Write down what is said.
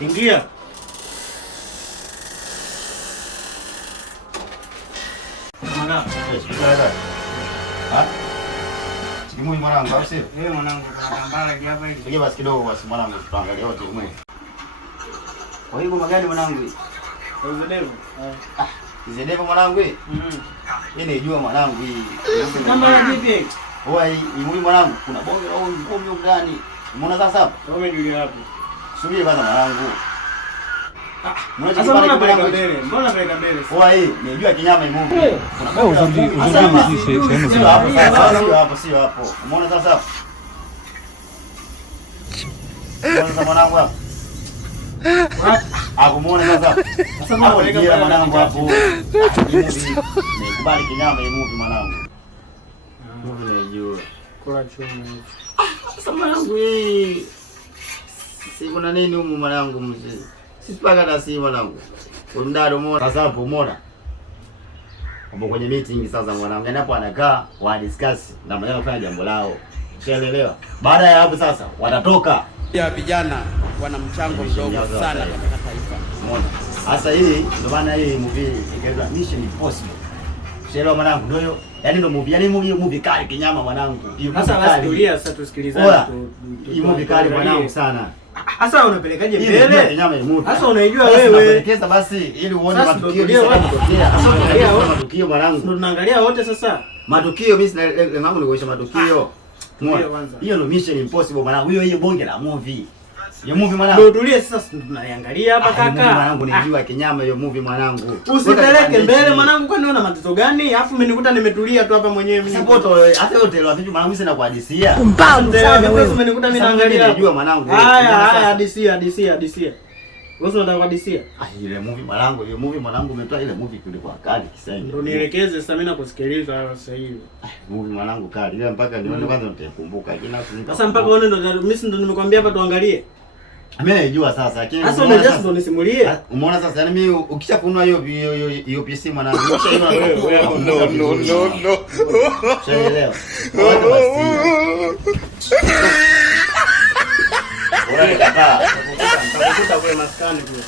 Ingia. Mwanangu. Simu mwanangu, au sio? Mwanangu kuna tambara hapa hivi. Ngoja basi kidogo basi mwanangu, tuangalie wote umwe. Kwa hiyo magani mwanangu? Uzedevu. Uzedevu mwanangu hii? Hii ni jua mwanangu hii. Tambara vipi? Hii mimi mwanangu, kuna bonge au ngome ndani. Umeona sasa hapa? Umejulia wapi? Subiri kwanza mwanangu. Sasa mbona peleka mbele? Mbona peleka mbele? Hii ni jua kinyama imuvi. Sio hapo. Umeona sasa hapo? Umeona mwanangu hapo? Akumuona sasa. Sasa hapo ni mwanangu hapo. Nikubali kinyama imuvi mwanangu. Muvi ni jua. Kula chuma hicho. Sasa mwanangu hii. Si kuna nini humu mwanangu mzee? Sisi paka na si mwanangu. Mdado mmoja sasa hapo umeona? Hapo kwenye meeting sasa mwanangu hapo anakaa wa discuss na mwenyewe kufanya jambo lao. Ushaelewa? Baada ya hapo sasa watatoka. Ya vijana wana mchango mdogo sana katika taifa. Umeona? Sasa hii ndio maana hii movie inaitwa Mission Impossible. Ushaelewa mwanangu? Ndio hiyo. Yaani ndio movie, yaani movie kali kinyama mwanangu. Sasa basi tulia sasa tusikilizane tu. Hii movie kali mwanangu sana. Sasa unapelekaje mbele? Sasa unaijua wewe. Unaelekeza basi ili uone matukio yanayotokea. Sasa tunaangalia matukio mwanangu. Ndio tunaangalia wote sasa. Matukio mimi sina lengo langu ni kuonyesha matukio. Hiyo ndio Mission Impossible mwanangu. Hiyo bonge la movie. Hiyo movie mwanangu. Ndio tulie sasa tunaiangalia hapa kaka. Mwanangu nijua kinyama hiyo movie mwanangu. Usipeleke mbele mwanangu, kwani una matatizo gani? Alafu umenikuta nimetulia tu hapa mwenyewe mimi. Support hata yote leo vipi mwanangu sina kuhadisia. Pumbavu sana wewe. Umenikuta mimi naangalia. Najua mwanangu. Haya hadisia. Wewe unataka kuhadisia? Ile movie mwanangu, hiyo movie mwanangu umetoa ile movie kulikuwa kali kisani. Ndio nielekeze sasa mimi nakusikiliza sasa hivi. Movie mwanangu kali. Ile mpaka nione kwanza nitakumbuka. Sasa mpaka uone ndo mimi ndo nimekwambia hapa tuangalie. Mimi najua sasa lakini sasa unajua ndo nisimulie. Umeona sasa yani mimi ukishafunua hiyo PC mwanangu ukishaona No. Shaelewa. Bora nikapaa. Utakuta kwa maskani kule.